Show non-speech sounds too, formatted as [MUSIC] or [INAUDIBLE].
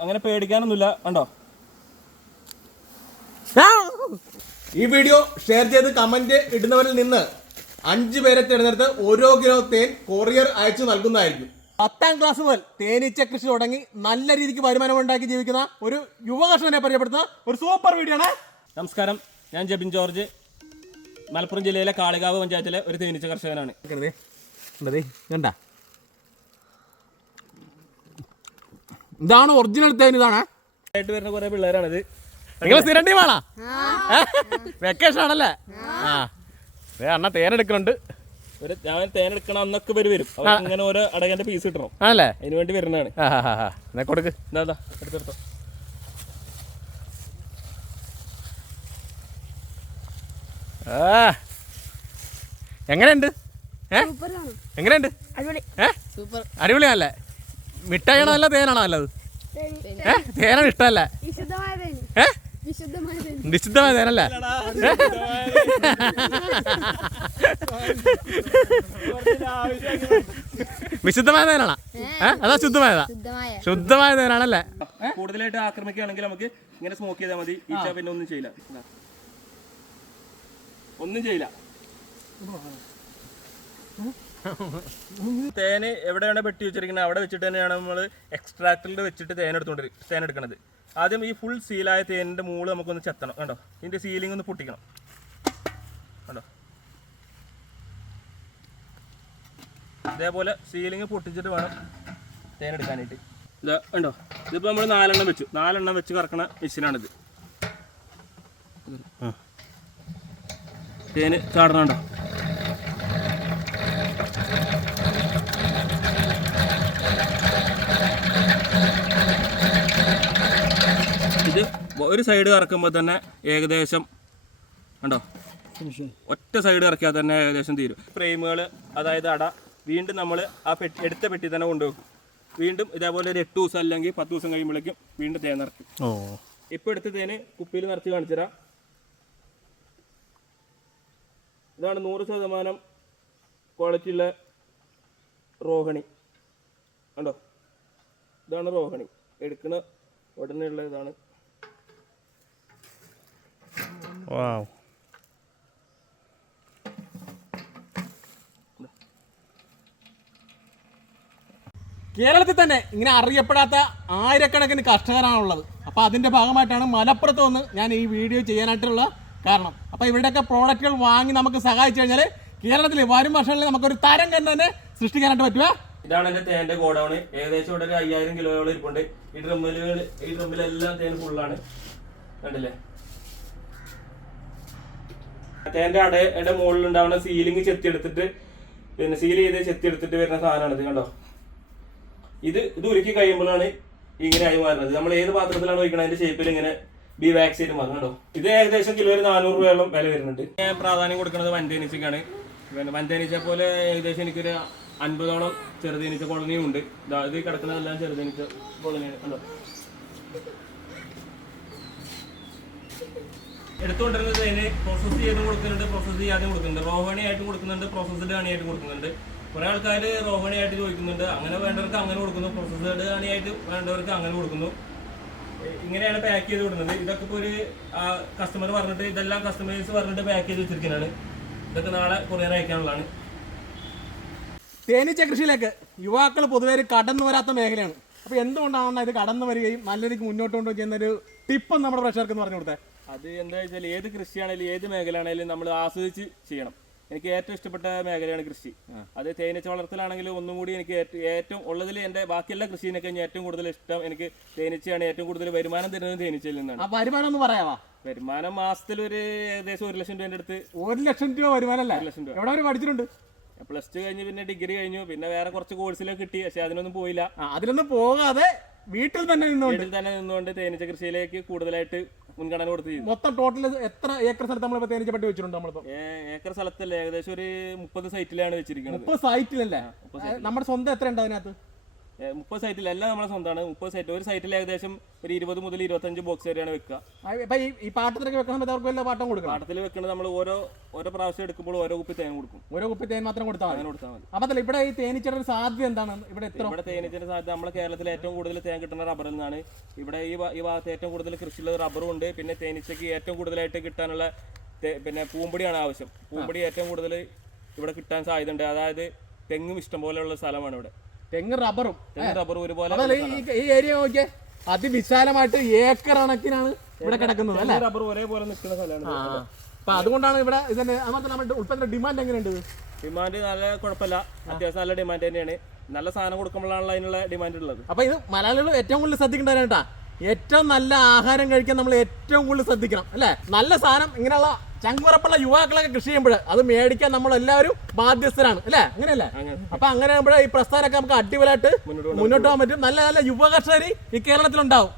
അങ്ങനെ പേടിക്കാനൊന്നുമില്ല. കണ്ടോ? ഈ വീഡിയോ ഷെയർ ചെയ്ത് കമന്റ് ഇടുന്നവരിൽ നിന്ന് അഞ്ചു പേരെ തിരഞ്ഞെടുത്ത് ഓരോ കിലോ തേൻ കൊറിയർ അയച്ചു നൽകുന്നതായിരിക്കും. പത്താം ക്ലാസ് മുതൽ തേനീച്ച കൃഷി തുടങ്ങി നല്ല രീതിക്ക് വരുമാനം ഉണ്ടാക്കി ജീവിക്കുന്ന ഒരു യുവകർഷകനെ പരിചയപ്പെടുത്തുന്ന ഒരു സൂപ്പർ വീഡിയോ ആണ്. നമസ്കാരം. ഞാൻ ജബിൻ ജോർജ്. മലപ്പുറം ജില്ലയിലെ കാളികാവ് പഞ്ചായത്തിലെ ഒരു തേനീച്ച കർഷകനാണ്. കണ്ട? ഇതാണ് ഒറിജിനൽ തേൻ ഇതാണ്. ആയിട്ട് വരുന്ന കുറെ പിള്ളേരാണിത്. നിങ്ങൾ സ്ഥിരം ടീമാണോ വെക്കേഷൻ ആണല്ലേ? ആ. അണ്ണ തേനെടുക്കുന്നുണ്ട് ഒരു ഞാൻ തേനെടുക്കണം അന്നൊക്കെ ഇവർ വരും. ഇങ്ങനെ ഓരോ അടകന്റെ പീസ് കിട്ടണം. ആണല്ലേ? അതിന് വേണ്ടി വരുന്നതാണ്. എന്നാ കൊടുക്ക്. എന്താ എടുത്തെടുത്തോ ആ. എങ്ങനെയുണ്ട്? എങ്ങനെയുണ്ട്? അടിപൊളി. അടിപൊളിയാണല്ലേ? മിഠായിയാണോ അല്ല തേനാണോ നല്ലത്? ഏ? തേനാണ് ഇഷ്ടമല്ല? ഏ? നിശ്ചിതമായ തേനല്ല? വിശുദ്ധമായ തേനാണോ? ഏ? അതാ ശുദ്ധമായതാ? ശുദ്ധമായ ശുദ്ധമായ തേനാണല്ലേ കൂടുതലായിട്ട് ആക്രമിക്കുകയാണെങ്കിൽ നമുക്ക് ഇങ്ങനെ സ്മോക്ക് ചെയ്താൽ മതി. ഈച്ച പിന്നെ ഒന്നും ചെയ്യില്ല. ഒന്നും ചെയ്യില്ല. [LAUGHS] തേന് എവിടെയാണ് വെട്ടി വെച്ചിരിക്കുന്നത്? അവിടെ വെച്ചിട്ട് തന്നെയാണ് നമ്മൾ എക്സ്ട്രാക്ടറിൽ വെച്ചിട്ട് തേൻ എടുത്തുകൊണ്ടിരിക്കും തേൻ എടുക്കുന്നത് ആദ്യം ഈ ഫുൾ സീലായ തേനിന്റെ മൂൾ നമുക്കൊന്ന് ചെത്തണം. കണ്ടോ? ഇതിന്റെ സീലിംഗ് ഒന്ന് പൊട്ടിക്കണം. കണ്ടോ? ഇതേപോലെ സീലിംഗ് പൊട്ടിച്ചിട്ട് വേണം തേൻ എടുക്കാനായിട്ട്. ഇതാ ഉണ്ടോ ഇതിപ്പോൾ നമ്മൾ നാലെണ്ണം വെച്ചു. നാലെണ്ണം വെച്ച് കറക്കണ മെഷീനാണിത്. തേന് ചാടണുണ്ടോ ഇത് ഒരു സൈഡ് കറക്കുമ്പോൾ തന്നെ ഏകദേശം ഉണ്ടോ ഒറ്റ സൈഡ് കറക്കിയാൽ തന്നെ ഏകദേശം തീരും. ഫ്രെയിമുകൾ അതായത് അട വീണ്ടും നമ്മൾ ആ പെട്ടി എടുത്ത പെട്ടി തന്നെ കൊണ്ടുവെക്കും വീണ്ടും ഇതേപോലെ ഒരു എട്ട് ദിവസം അല്ലെങ്കിൽ പത്ത് ദിവസം കഴിയുമ്പോഴേക്കും വീണ്ടും തേൻ നിറയ്ക്കും. ഓ. ഇപ്പോൾ എടുത്ത തേന് കുപ്പിയിൽ നിറച്ച് കാണിച്ചു തരാം. ഇതാണ് നൂറ് ശതമാനം ക്വാളിറ്റി ഉള്ള റോഹണി. കണ്ടോ? ഇതാണ് റോഹണി. എടുക്കുന്ന ഉടനെയുള്ള ഉള്ള ഇതാണ് വാവ് കേരളത്തിൽ തന്നെ ഇങ്ങനെ അറിയപ്പെടാത്ത ആയിരക്കണക്കിന് കർഷകരാണുള്ളത്. അപ്പോൾ അതിന്റെ ഭാഗമായിട്ടാണ് മലപ്പുറത്ത് വന്ന് ഞാൻ ഈ വീഡിയോ ചെയ്യാനായിട്ടുള്ള കാരണം. അപ്പോൾ ഇവിടെയൊക്കെ പ്രോഡക്റ്റുകൾ വാങ്ങി നമുക്ക് സഹായിച്ചു കഴിഞ്ഞാൽ കേരളത്തിൽ വരും വർഷങ്ങളിൽ നമുക്കൊരു തരം കണ്ട് തന്നെ സൃഷ്ടിക്കാനായിട്ട് പറ്റുക ഇതാണ് എന്റെ തേന്റെ ഗോഡൌണ്. ഏകദേശം ഇവിടെ ഒരു അയ്യായിരം കിലോയോളം ഇരിപ്പുണ്ട്. ഈ ഡ്രമ്മിലുകൾ ഈ ഡ്രമ്മിലെല്ലാം തേൻ ഫുള്ളാണ് കണ്ടില്ലേ? തേന്റെ അടയുടെ മുകളിൽ ഉണ്ടാവുന്ന സീലിംഗ് ചെത്തി എടുത്തിട്ട് പിന്നെ സീൽ ചെയ്ത് ചെത്തിയെടുത്തിട്ട് വരുന്ന സാധനമാണ് ഇത് കണ്ടോ? ഇത് ഇത് ഉരുക്കി കഴിയുമ്പോഴാണ് ഇങ്ങനെ ആയി മാറുന്നത്. നമ്മൾ ഏത് പാത്രത്തിലാണ് ഒഴിക്കണത്? അതിന്റെ ഷേപ്പിൽ ഇങ്ങനെ ബി വാക്സിൻ മാറും കണ്ടോ? ഇത് ഏകദേശം കിലോ ഒരു നാനൂറ് രൂപയോളം വില വരുന്നുണ്ട്. ഞാൻ പ്രാധാന്യം കൊടുക്കുന്നത് വൻതേനീച്ചക്കാണ് പിന്നെ വൻതേനീച്ച പോലെ ഏകദേശം എനിക്കൊരു അൻപതോളം ചെറുതേനീച്ച കോളനിയും ഉണ്ട്. ഇത് കിടക്കുന്നതെല്ലാം ചെറുതേനീച്ച കോളനിയാണ് കണ്ടോ? എടുത്തുകൊണ്ടിരുന്നത് അതിന് പ്രോസസ്സ് ചെയ്തും കൊടുക്കുന്നുണ്ട് പ്രോസസ്സ് ചെയ്യാതെ കൊടുക്കുന്നുണ്ട്. റോഹണി ആയിട്ട് കൊടുക്കുന്നുണ്ട് പ്രോസസ്ഡ് ഹണിയായിട്ട് കൊടുക്കുന്നുണ്ട്. കുറെ ആൾക്കാർ റോഹണി ആയിട്ട് ചോദിക്കുന്നുണ്ട്. അങ്ങനെ വേണ്ടവർക്ക് അങ്ങനെ കൊടുക്കുന്നു പ്രോസസ്ഡ് ആണിയായിട്ട് വേണ്ടവർക്ക് അങ്ങനെ കൊടുക്കുന്നു. ഇങ്ങനെയാണ് പാക്ക് ചെയ്ത് കൊടുക്കുന്നത് ഇതൊക്കെ ഇപ്പോൾ ഒരു കസ്റ്റമർ പറഞ്ഞിട്ട് ഇതെല്ലാം കസ്റ്റമേഴ്സ് പറഞ്ഞിട്ട് പാക്ക് ചെയ്ത് വെച്ചിരിക്കുന്നതാണ് ഇതൊക്കെ നാളെ കൊറിയർ അയക്കാനുള്ളതാണ്. തേനീച്ച കൃഷിയിലേക്ക് യുവാക്കൾ പൊതുവേ കടന്നു വരാത്ത മേഖലയാണ്. അപ്പോൾ എന്തുകൊണ്ടാണ് ഇത് കടന്നു വരികയും നല്ല രീതിക്ക് മുന്നോട്ട് കൊണ്ടുപോയി ചെയ്യുന്ന ഒരു ടിപ്പ് നമ്മുടെ പ്രഷർക്ക് എന്ന് പറഞ്ഞു കൊടുത്തേ? അത് എന്താ വെച്ചാൽ ഏത് കൃഷിയാണെങ്കിലും ഏത് മേഖലയാണെങ്കിലും നമ്മൾ ആസ്വദിച്ച് ചെയ്യണം. എനിക്ക് ഏറ്റവും ഇഷ്ടപ്പെട്ട മേഖലയാണ് കൃഷി. അത് തേനീച്ച വളർത്തലാണെങ്കിലും ഒന്നും കൂടി എനിക്ക് ഏറ്റവും ഉള്ളതിൽ എന്റെ ബാക്കിയെല്ലാ കൃഷിയിനൊക്കെ കഴിഞ്ഞാൽ ഏറ്റവും കൂടുതൽ ഇഷ്ടം എനിക്ക് തേനീച്ചയാണ്. ഏറ്റവും കൂടുതൽ വരുമാനം തരുന്നത് തേനീച്ചയിൽ നിന്നാണ്. വരുമാനം ഒന്ന് പറയാവാ വരുമാനം മാസത്തിൽ ഒരു ഏകദേശം ഒരു ലക്ഷം രൂപ അടുത്ത്. ഒരു ലക്ഷം രൂപ വരുമാനം ഒരു ലക്ഷം രൂപ. എവിടെ വരെ പഠിച്ചിട്ടുണ്ട്? പ്ലസ് ടു കഴിഞ്ഞ് പിന്നെ ഡിഗ്രി കഴിഞ്ഞു. പിന്നെ വേറെ കുറച്ച് കോഴ്സിലൊക്കെ കിട്ടി. പക്ഷെ അതിനൊന്നും പോയില്ല. അതിനൊന്നും അതിലൊന്നും പോകാതെ വീട്ടിൽ തന്നെ നിന്നുകൊണ്ട്? വീട്ടിൽ തന്നെ നിന്നുകൊണ്ട് തേനീച്ച കൃഷിയിലേക്ക് കൂടുതലായിട്ട് മുൻഗണന കൊടുത്ത് ചെയ്തു. മൊത്തം ടോട്ടൽ എത്ര ഏക്കർ സ്ഥലത്ത് നമ്മൾ തേനീച്ച പട്ടി വെച്ചിട്ടുണ്ട് നമ്മളിപ്പോ? ഏക്കർ സ്ഥലത്തല്ല? ഏകദേശം ഒരു മുപ്പത് സൈറ്റിലാണ് വെച്ചിരിക്കുന്നത്. മുപ്പത് സൈറ്റിലല്ലേ? നമ്മുടെ സ്വന്തം എത്ര ഉണ്ട് അതിനകത്ത്? മുപ്പത് സൈറ്റിൽ എല്ലാം നമ്മളെ സ്വന്തമാണ്. മുപ്പത് സൈറ്റ് ഒരു സൈറ്റിൽ ഏകദേശം ഒരു ഇരുപത് മുതൽ ഇരുപത്തഞ്ച് ബോക്സ് വരെയാണ് വെക്കുക. ഈ പാട്ടത്തിലൊക്കെ പാട്ടത്തിനൊക്കെ വെക്കണ അവർക്ക് വല്ല പാട്ടം കൊടുക്കും പാട്ടത്തിൽ വെക്കുന്നത് നമ്മൾ ഓരോ ഓരോ പ്രാവശ്യം എടുക്കുമ്പോൾ ഓരോ കുപ്പി തേൻ കൊടുക്കും. ഓരോ കുപ്പി തേൻ മാത്രം കൊടുത്താൽ മതി. അങ്ങനെ കൊടുത്താൽ മതി. അപ്പൊ ഇവിടെ ഈ തേനീച്ചയുടെ സാധ്യത എന്താണ്? ഇവിടെ എത്ര? ഇവിടെ തേനീച്ചയുടെ സാധ്യത നമ്മുടെ കേരളത്തിൽ ഏറ്റവും കൂടുതൽ തേൻ കിട്ടുന്ന റബ്ബറിൽ നിന്നാണ് ഇവിടെ ഈ ഈ ഭാഗത്ത് ഏറ്റവും കൂടുതൽ കൃഷിയുള്ള റബ്ബറും ഉണ്ട്. പിന്നെ തേനീച്ചയ്ക്ക് ഏറ്റവും കൂടുതലായിട്ട് കിട്ടാനുള്ള പിന്നെ പൂമ്പടിയാണ് ആവശ്യം. പൂമ്പടി ഏറ്റവും കൂടുതൽ ഇവിടെ കിട്ടാൻ സാധ്യതയുണ്ട്. അതായത് തെങ്ങും ഇഷ്ടം പോലെയുള്ള സ്ഥലമാണ് ഇവിടെ. തെങ്ങ് റബ്ബറും. റബ്ബറും ഒരുപോലെ അതല്ല ഈ ഈ ഏരിയ നോക്കിയേ അതിവിശാലമായിട്ട് ഏക്കർ കണക്കിനാണ് ഇവിടെ കിടക്കുന്നത് അല്ലേ? റബ്ബർ ഒരേപോലെ നിൽക്കുന്ന സ്ഥലമാണ്. അപ്പൊ അതുകൊണ്ടാണ് ഇവിടെ ഇതിന്റെ അതുമാത്രം നമ്മുടെ ഉൽപ്പന്ന ഡിമാൻഡ് എങ്ങനെയുണ്ട്? ഡിമാൻഡ് നല്ല കുഴപ്പമില്ല. അത്യാവശ്യം നല്ല ഡിമാൻഡ് തന്നെയാണ്. നല്ല സാധനം കൊടുക്കുമ്പോഴാണല്ലോ അതിനുള്ള ഡിമാൻഡ് ഉള്ളത്. അപ്പൊ ഇത് മലയാളികൾ ഏറ്റവും കൂടുതൽ ശ്രദ്ധിക്കേണ്ടതാണ് കേട്ടാ ഏറ്റവും നല്ല ആഹാരം കഴിക്കാൻ നമ്മൾ ഏറ്റവും കൂടുതൽ ശ്രദ്ധിക്കണം അല്ലേ? നല്ല സാധനം ഇങ്ങനെയുള്ള ചങ്കുറപ്പുള്ള യുവാക്കളൊക്കെ കൃഷി ചെയ്യുമ്പോൾ അത് മേടിക്കാൻ നമ്മളെല്ലാവരും ബാധ്യസ്ഥരാണ് അല്ലേ? അങ്ങനെയല്ലേ? അങ്ങനെ. അപ്പൊ അങ്ങനെ ആകുമ്പോഴേ ഈ പ്രസ്ഥാനമൊക്കെ നമുക്ക് അടിപൊളിയായിട്ട് മുന്നോട്ട് മുന്നോട്ട് പോകാൻ പറ്റും. നല്ല നല്ല യുവകർഷകർ ഈ കേരളത്തിലുണ്ടാവും.